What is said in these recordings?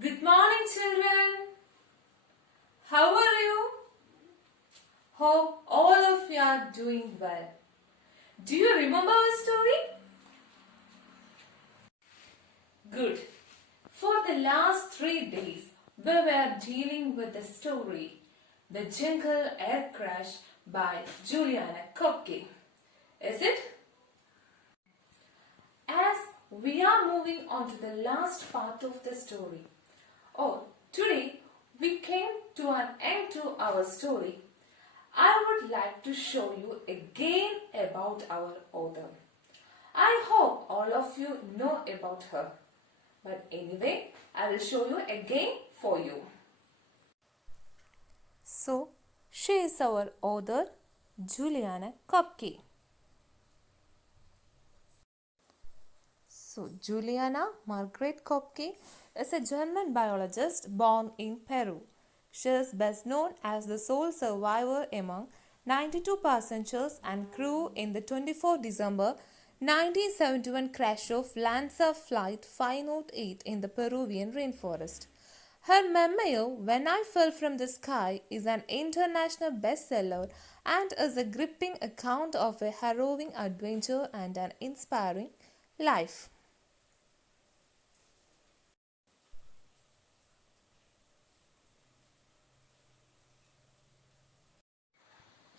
Good morning, children. How are you? Hope all of you are doing well. Do you remember our story? Good. For the last 3 days, we were dealing with the story The Jungle Air Crash by Juliana Kopke. Is it? As we are moving on to the last part of the story. Today we came to an end to our story. I would like to show you again about our author. I hope all of you know about her. But anyway, I will show you again for you. So, she is our author, Juliana Kopke. So, Juliana Margaret Kopke is a German biologist born in Peru. She is best known as the sole survivor among 92 passengers and crew in the 24 December 1971 crash of Lanza Flight 508 in the Peruvian rainforest. Her memoir, When I Fell from the Sky, is an international bestseller and is a gripping account of a harrowing adventure and an inspiring life.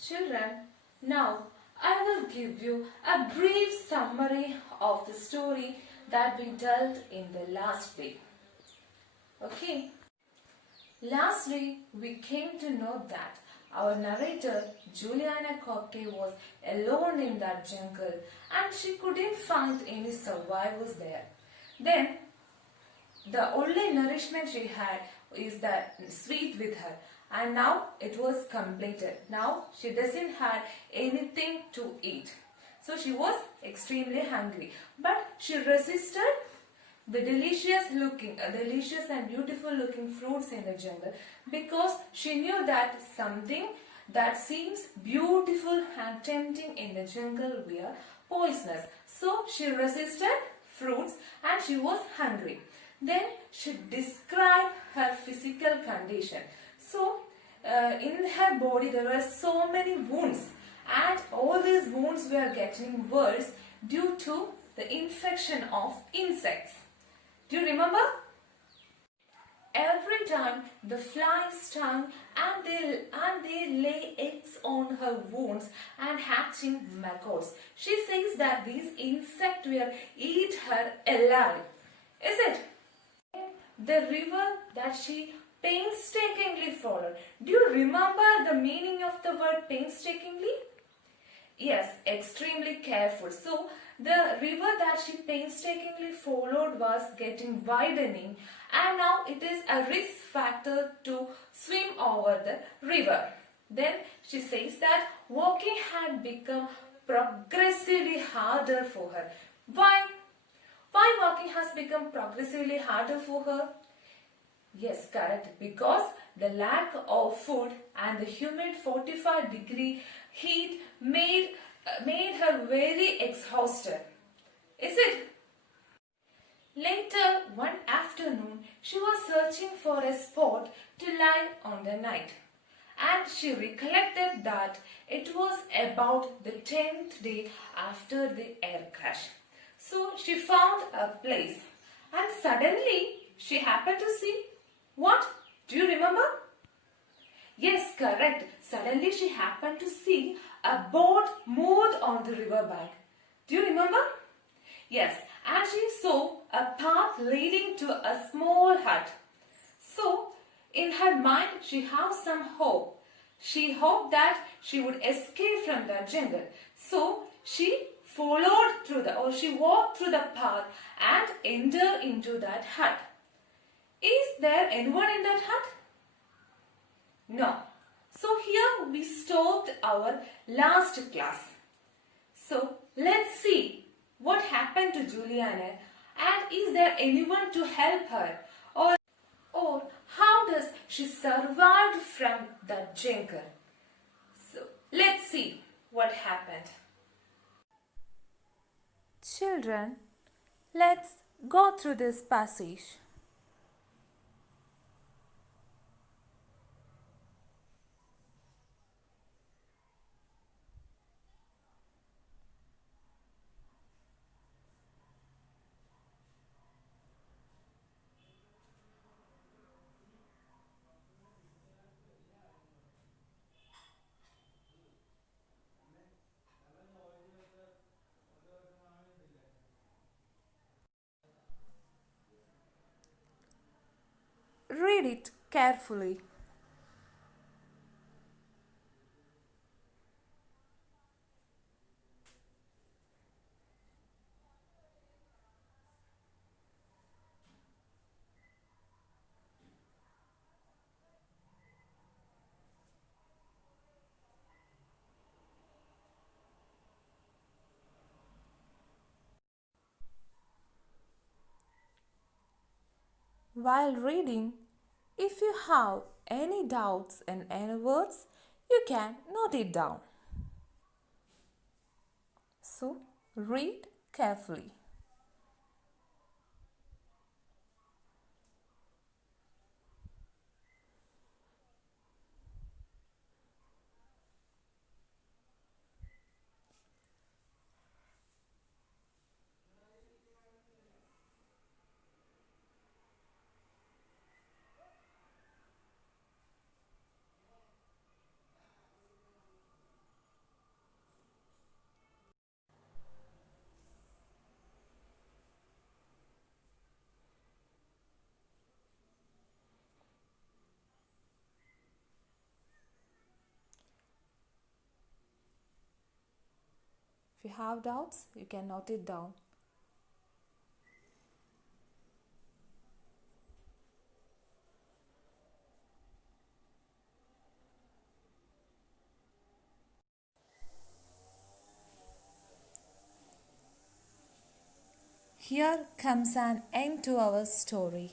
Children, now I will give you a brief summary of the story that we dealt in the last week. Okay. Lastly, we came to know that our narrator Juliana Kopke was alone in that jungle and she couldn't find any survivors there. Then the only nourishment she had is that sweet with her, and now it was completed. Now she doesn't have anything to eat. So she was extremely hungry, but she resisted the delicious and beautiful looking fruits in the jungle because she knew that something that seems beautiful and tempting in the jungle were poisonous. So she resisted fruits and she was hungry. Then she described her physical condition. So in her body there were so many wounds, and all these wounds were getting worse due to the infection of insects. Do you remember? Every time the flies stung and they lay eggs on her wounds and hatching maggots. She says that these insects will eat her alive. Is it? The river that she painstakingly followed. Do you remember the meaning of the word painstakingly? Yes, extremely careful. So, the river that she painstakingly followed was getting widening, and now it is a risk factor to swim over the river. Then she says that walking had become progressively harder for her. Why? Why walking has become progressively harder for her? Yes, correct. Because the lack of food and the humid 45-degree heat made her very exhausted. Is it? Later one afternoon, she was searching for a spot to lie on the night. And she recollected that it was about the 10th day after the air crash. So she found a place, and suddenly she happened to see what? Do you remember? Yes, correct. Suddenly she happened to see a boat moored on the riverbank. Do you remember? Yes, and she saw a path leading to a small hut. So, in her mind, she had some hope. She hoped that she would escape from the jungle. So, she walked through the path and entered into that hut. Is there anyone in that hut? No. So here we stopped our last class. So let's see what happened to Juliana, and is there anyone to help her, or how does she survive from the jungle? So let's see what happened. Children, let's go through this passage. Read it carefully. While reading, if you have any doubts in any words, you can note it down. So, read carefully. If you have doubts, you can note it down. Here comes an end to our story.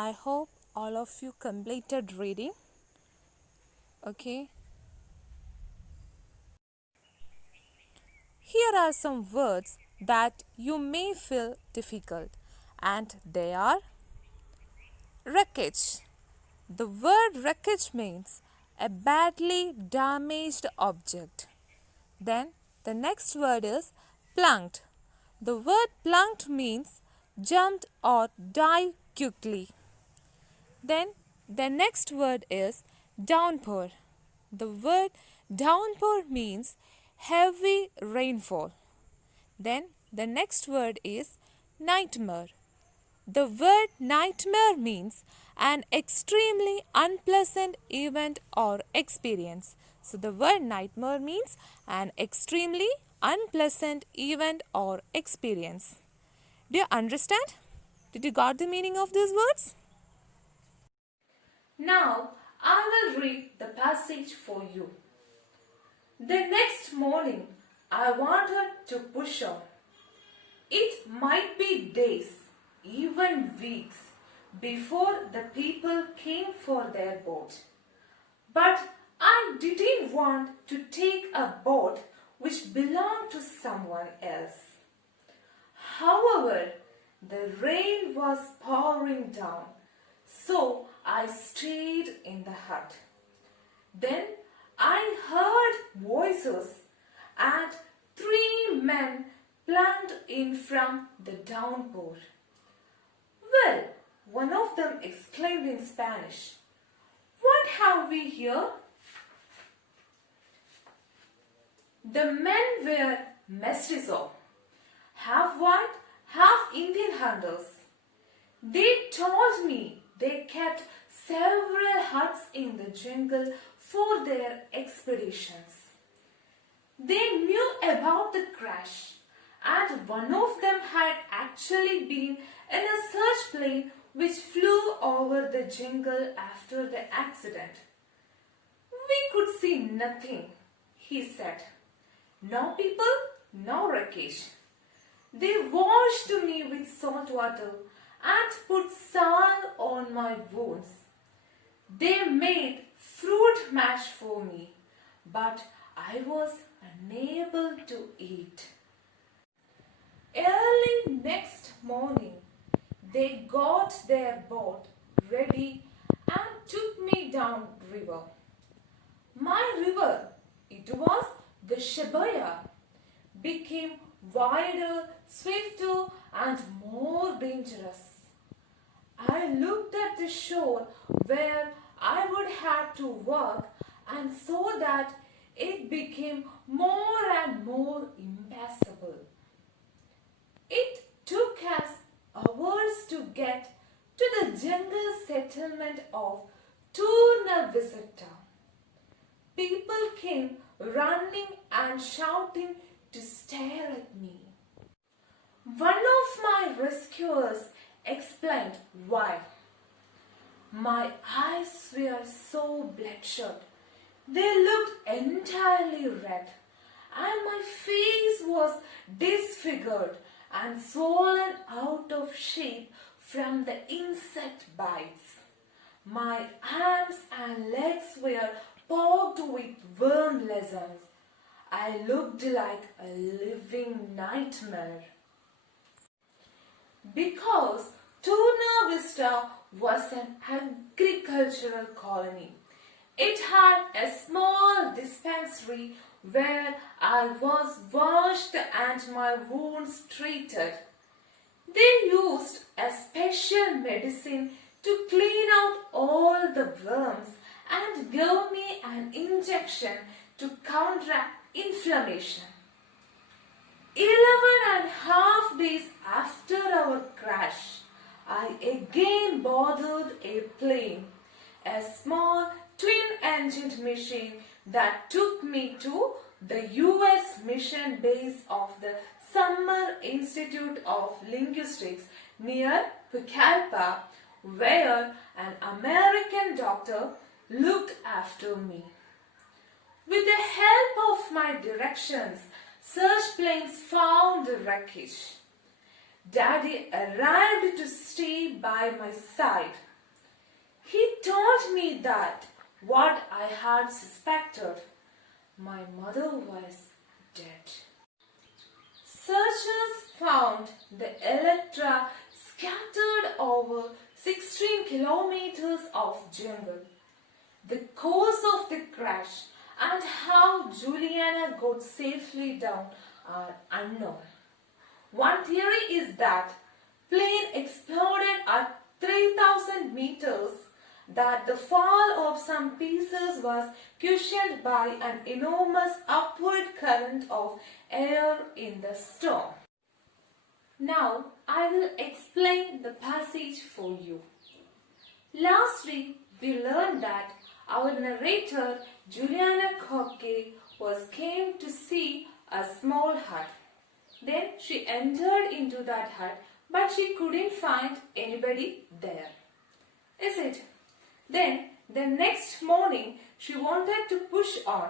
I hope all of you completed reading. Okay. Here are some words that you may feel difficult, and they are wreckage. The word wreckage means a badly damaged object. Then the next word is plunked. The word plunked means jumped or dive quickly. Then the next word is downpour. The word downpour means heavy rainfall. Then the next word is nightmare. The word nightmare means an extremely unpleasant event or experience. So the word nightmare means an extremely unpleasant event or experience. Do you understand? Did you got the meaning of these words? Now I will read the passage for you. The next morning I wanted to push on. It might be days, even weeks, before the people came for their boat. But I didn't want to take a boat which belonged to someone else. However, the rain was pouring down, so I stayed in the hut. Then I heard voices, and 3 men plunged in from the downpour. Well, one of them exclaimed in Spanish, "What have we here?" The men were mestizo, half white, half Indian hunters. They told me they kept several huts in the jungle for their expeditions. They knew about the crash, and one of them had actually been in a search plane which flew over the jungle after the accident. "We could see nothing," he said. "No people, no wreckage. They washed me with salt water and put salt on my wounds. They made fruit mash for me, but I was unable to eat. Early next morning, they got their boat ready and took me down river. My river, it was the Shebaya, became wider, swifter and more dangerous. I looked at the shore where I would have to walk and saw that it became more and more impassable. It took us hours to get to the jungle settlement of Turna Visita. People came running and shouting to stare at me. One of my rescuers explained why. My eyes were so bloodshot. They looked entirely red, and my face was disfigured and swollen out of shape from the insect bites. My arms and legs were poked with worm lessons. I looked like a living nightmare. Because Turna Vista was an agricultural colony, it had a small dispensary where I was washed and my wounds treated. They used a special medicine to clean out all the worms and gave me an injection to counteract inflammation. 11.5 days after our crash, I again boarded a plane, a small twin-engined machine that took me to the US mission base of the Summer Institute of Linguistics near Pucallpa, where an American doctor looked after me. With the help of my directions, search planes found the wreckage. Daddy arrived to stay by my side. He told me that what I had suspected, my mother was dead. Searchers found the Electra scattered over 16 kilometers of jungle. The cause of the crash and how Juliana got safely down are unknown. One theory is that plane exploded at 3,000 meters, that the fall of some pieces was cushioned by an enormous upward current of air in the storm. Now I will explain the passage for you. Last week we learned that our narrator Juliana Kokke came to see a small hut. Then she entered into that hut, but she couldn't find anybody there. Is it? Then the next morning she wanted to push on,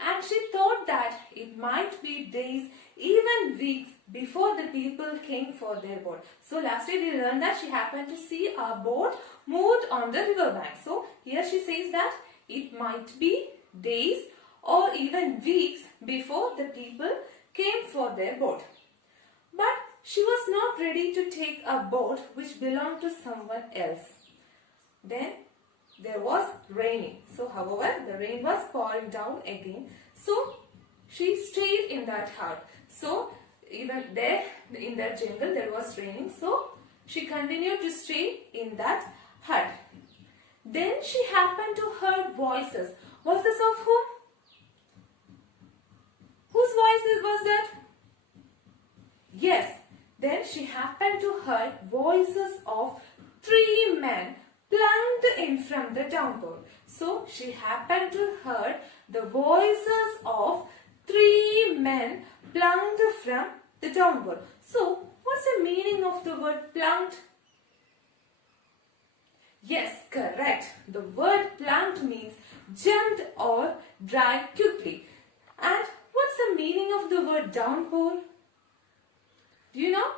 and she thought that it might be days, even weeks before the people came for their boat. So last week we learned that she happened to see a boat moved on the riverbank. So here she says that it might be days or even weeks before the people came for their boat. But she was not ready to take a boat which belonged to someone else. Then there was raining. So however, the rain was pouring down again. So she stayed in that hut. So even there in that jungle there was raining. So she continued to stay in that hut. Then she happened to hear voices. Voices of whom? Whose voices was that? Yes. Then she happened to hear voices of 3 men plunged in from the downpour. So she happened to hear the voices of 3 men plunged from the downpour. So what's the meaning of the word plunged? Yes, correct. The word plunged means jumped or dried quickly. And what's the meaning of the word downpour? Do you know?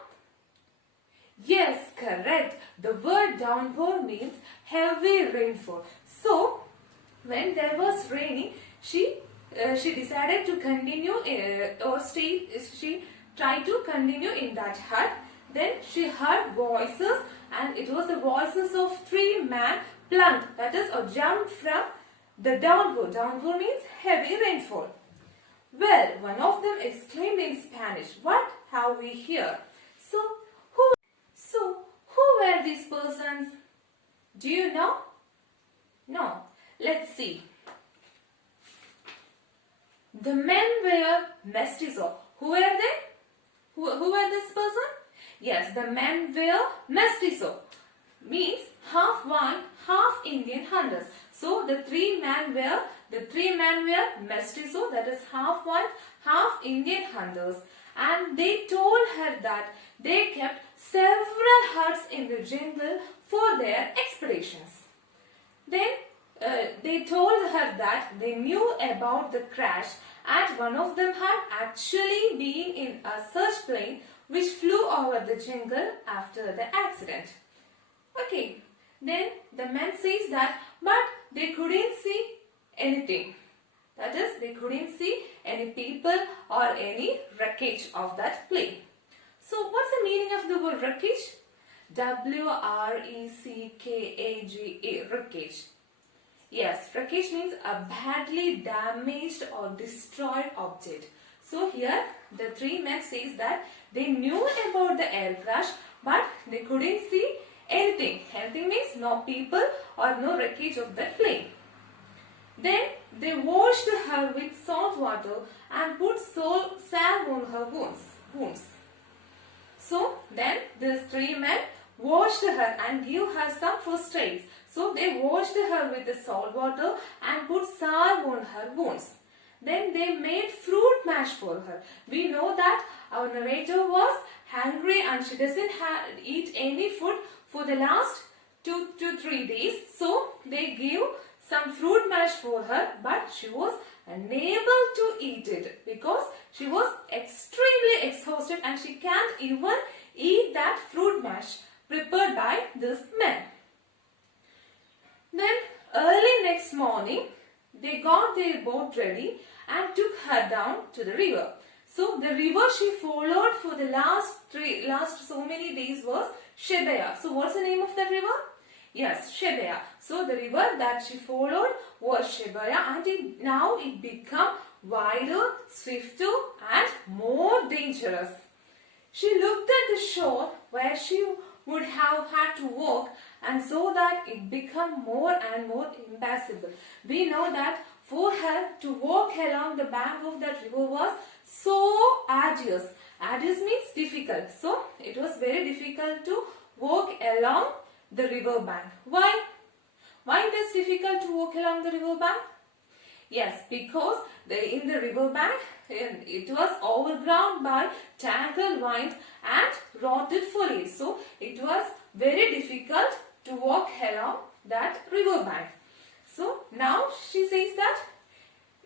Yes, correct. The word downpour means heavy rainfall. So, when there was raining, she she decided to continue or stay. She tried to continue in that hut. Then she heard voices, and it was the voices of three men plunged, that is, or jumped from the downpour. Downpour means heavy rainfall. Well, one of them exclaimed in Spanish, "What have we here?" So who were these persons? Do you know? No. Let's see. The men were mestizo. Who were they? Who were this person? Yes, the men were mestizo. Means half white, half Indian hunters. So the three men were mestizo, that is half white, half Indian hunters. And they told her that they kept several huts in the jungle for their expeditions. Then they told her that they knew about the crash, and one of them had actually been in a search plane which flew over the jungle after the accident. Okay, then the man says that, but they couldn't see anything. That is, they couldn't see any people or any wreckage of that plane. So, what's the meaning of the word wreckage? W-R-E-C-K-A-G-E, wreckage. Yes, wreckage means a badly damaged or destroyed object. So here the three men says that they knew about the air crash, but they couldn't see anything. Anything means no people or no wreckage of the plane. Then they washed her with salt water and put salve on her wounds. So then these three men washed her and gave her some first aids. So they washed her with the salt water and put salve on her wounds. Then they made fruit mash for her. We know that our narrator was hungry and she doesn't eat any food for the last 2 to 3 days. So they gave some fruit mash for her, but she was unable to eat it because she was extremely exhausted and she can't even eat that fruit mash prepared by this men. Then early next morning, they got their boat ready and took her down to the river. So the river she followed for the last so many days was Shebaya. So what's the name of that river? Yes, Shebaya. So the river that she followed was Shebaya, and now it became wider, swifter and more dangerous. She looked at the shore where she would have had to walk and saw that it became more and more impassable. We know that for her to walk along the bank of that river was so arduous. Arduous means difficult. So it was very difficult to walk along the river bank. Why? Why it is difficult to walk along the river bank? Yes, because in the river bank it was overgrown by tangled vines and rotted foliage. So it was very difficult to walk along that river bank. So now she says that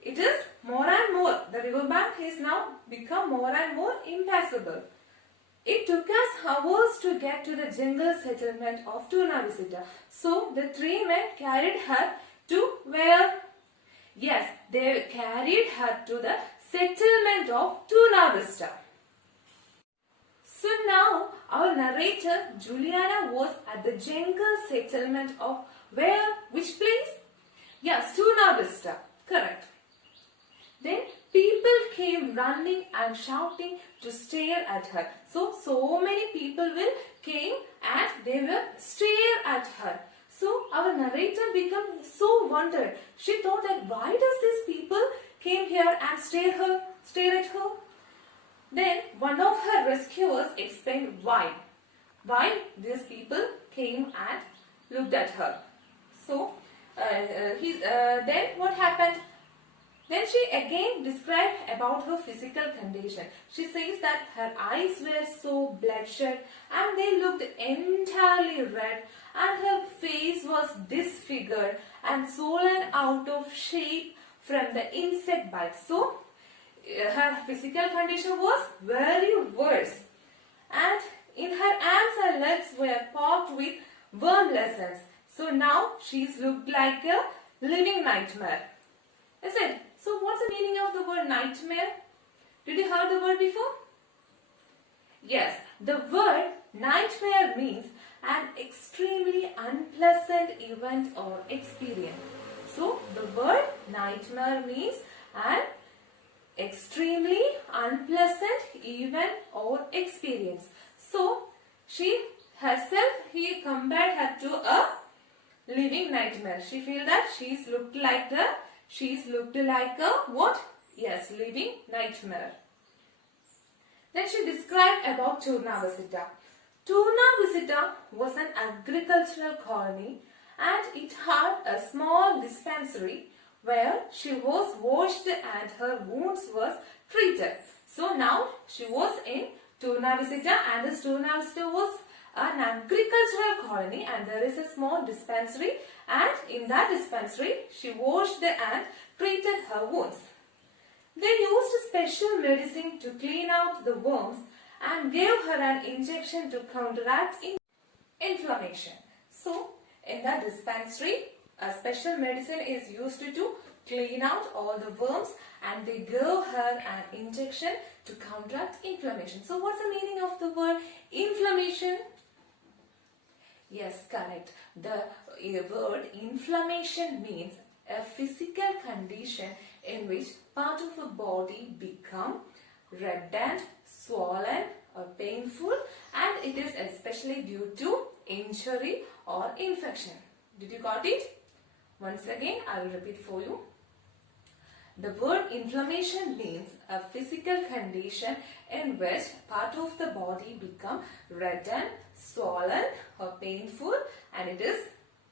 it is more and more, the river bank is now become more and more impassable. It took us hours to get to the jungle settlement of Tuna Visita. So the three men carried her to where? Yes, they carried her to the settlement of Tuna Vista. So now our narrator Juliana was at the jungle settlement of where? Which place? Yes, Tuna Vista. Correct. Then people came running and shouting to stare at her. So many people came and they will stare at her. So our narrator became so wondered. She thought that why does these people came here and stare at her? Then one of her rescuers explained why these people came and looked at her. So then what happened? Then she again described about her physical condition. She says that her eyes were so bloodshot and they looked entirely red, and her face was disfigured and swollen out of shape from the insect bite. So her physical condition was very worse, and in her arms and legs were pocked with worm lessons. So now she's looked like a living nightmare. Is it? So what's the meaning nightmare? Did you heard the word before? Yes, the word nightmare means an extremely unpleasant event or experience. So, the word nightmare means an extremely unpleasant event or experience. So, she herself, he compared her to a living nightmare. She feel that she's looked like a what? Yes, living nightmare. Then she described about Toornavisita. Toornavisita was an agricultural colony and it had a small dispensary where she was washed and her wounds was treated. So now she was in Toornavisita and this Toornavisita was an agricultural colony and there is a small dispensary and in that dispensary she washed and treated her wounds. They used special medicine to clean out the worms and gave her an injection to counteract inflammation. So, in that dispensary, a special medicine is used to clean out all the worms and they gave her an injection to counteract inflammation. So, what's the meaning of the word inflammation? Yes, correct. The word inflammation means a physical condition in which part of a body become reddened, swollen or painful and it is especially due to injury or infection. Did you got it? Once again, I will repeat for you. The word inflammation means a physical condition in which part of the body become reddened, swollen or painful and it is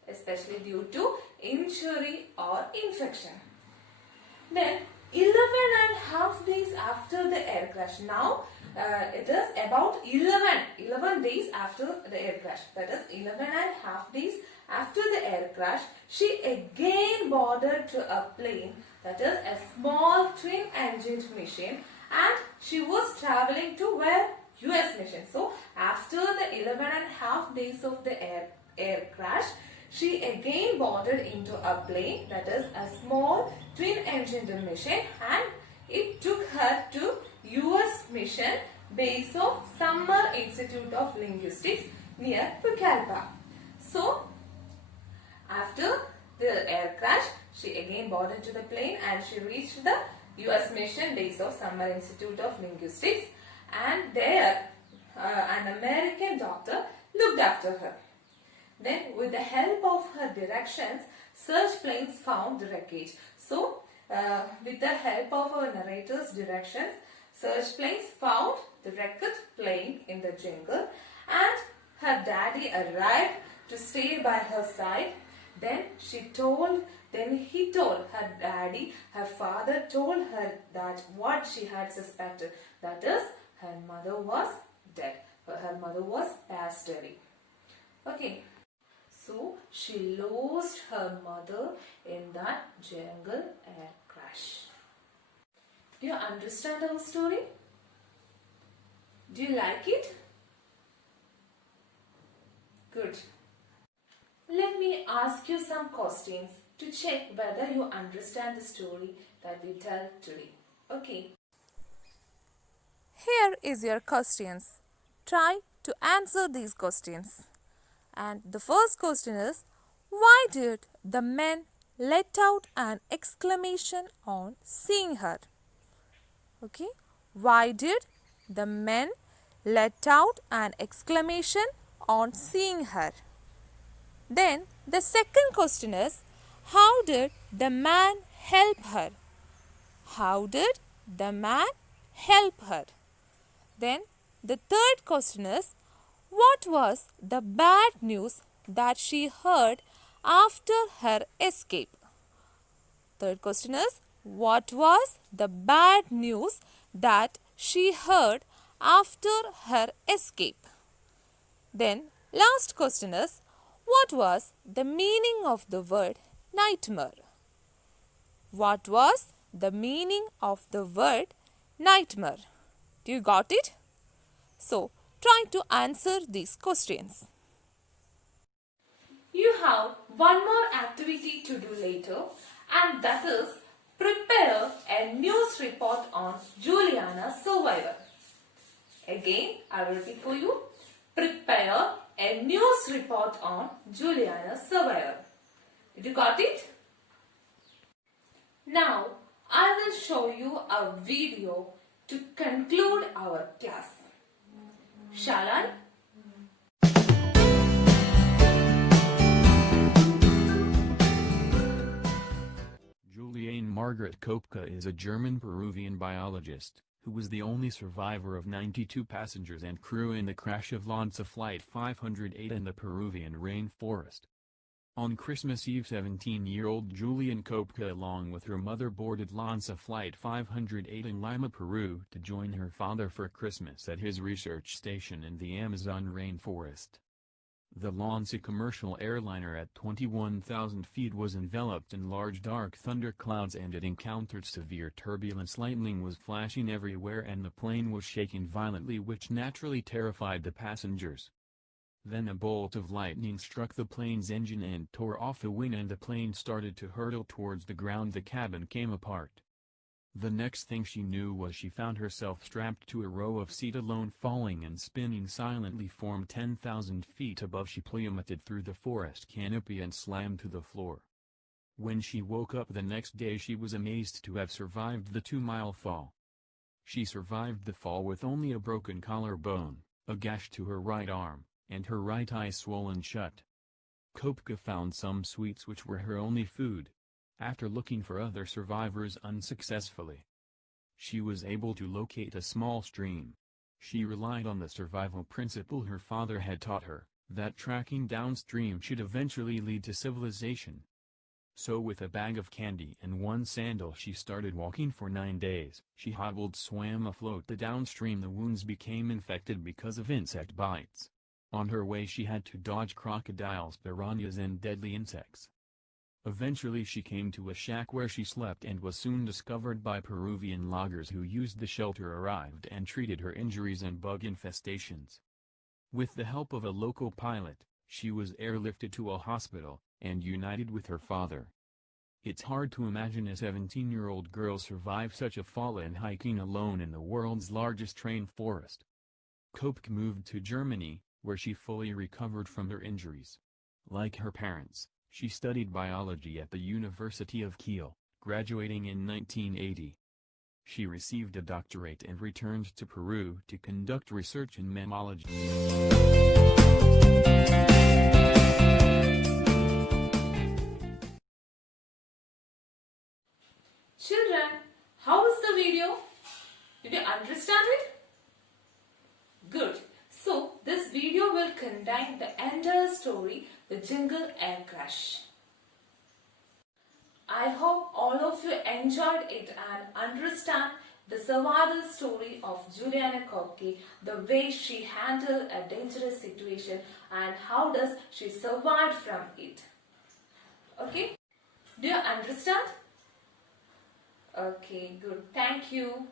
especially due to injury or infection. Then 11.5 days after the air crash. Now it is about 11 days after the air crash. That is 11.5 days after the air crash. She again boarded to a plane, that is a small twin engined machine and she was traveling to where? US mission. So after the 11.5 days of the air crash, she again boarded into a plane, that is a small twin-engined machine and it took her to US mission base of Summer Institute of Linguistics near Pucallpa. So, after the air crash, she again boarded to the plane and she reached the US mission base of Summer Institute of Linguistics and there an American doctor looked after her. Then with the help of her directions, search planes found the wreckage. So with the help of our narrator's directions, search planes found the wrecked plane in the jungle and her daddy arrived to stay by her side. Then he told her daddy, her father told her that what she had suspected, that is her mother was dead. Her mother was passed away. Okay. So, she lost her mother in that jungle air crash. Do you understand our story? Do you like it? Good. Let me ask you some questions to check whether you understand the story that we tell today. Okay. Here is your questions. Try to answer these questions. And the first question is, why did the men let out an exclamation on seeing her? Okay. Why did the men let out an exclamation on seeing her? Then the second question is, how did the man help her? How did the man help her? Then the third question is, what was the bad news that she heard after her escape? Third question is, what was the bad news that she heard after her escape? Then last question is, what was the meaning of the word nightmare? What was the meaning of the word nightmare? Do you got it? So, try to answer these questions. You have one more activity to do later and that is prepare a new news report on Juliana Survivor. Again, I will repeat for you. Prepare a news report on Juliana Survivor. Did you got it? Now, I will show you a video to conclude our class. Shall I? Juliane Margaret Kopka is a German-Peruvian biologist, who was the only survivor of 92 passengers and crew in the crash of Lanza Flight 508 in the Peruvian rainforest. On Christmas Eve 17-year-old Juliane Kopka along with her mother boarded Lanza Flight 508 in Lima, Peru to join her father for Christmas at his research station in the Amazon rainforest. The Lanza commercial airliner at 21,000 feet was enveloped in large dark thunderclouds and it encountered severe turbulence. Lightning was flashing everywhere and the plane was shaking violently, which naturally terrified the passengers. Then a bolt of lightning struck the plane's engine and tore off a wing and the plane started to hurtle towards the ground. The cabin came apart. The next thing she knew was she found herself strapped to a row of seat alone, falling and spinning silently from 10,000 feet above. She plummeted through the forest canopy and slammed to the floor. When she woke up the next day she was amazed to have survived the 2-mile fall. She survived the fall with only a broken collarbone, a gash to her right arm, and her right eye swollen shut. Kopka found some sweets which were her only food. After looking for other survivors unsuccessfully, she was able to locate a small stream. She relied on the survival principle her father had taught her, that tracking downstream should eventually lead to civilization. So with a bag of candy and one sandal she started walking for 9 days. She hobbled, swam afloat the downstream. The wounds became infected because of insect bites. On her way she had to dodge crocodiles, piranhas and deadly insects. Eventually she came to a shack where she slept and was soon discovered by Peruvian loggers who used the shelter arrived and treated her injuries and bug infestations. With the help of a local pilot, she was airlifted to a hospital, and united with her father. It's hard to imagine a 17-year-old girl survive such a fall and hiking alone in the world's largest rainforest. Kopka moved to Germany, where she fully recovered from her injuries. Like her parents, she studied biology at the University of Kiel, graduating in 1980. She received a doctorate and returned to Peru to conduct research in mammalogy. Children, how was the video? Did you understand it? Good. So, this video will contain the entire story, the Jingle Air Crash. I hope all of you enjoyed it and understand the survival story of Juliana Kopka, the way she handled a dangerous situation and how does she survive from it. Okay? Do you understand? Okay, good. Thank you.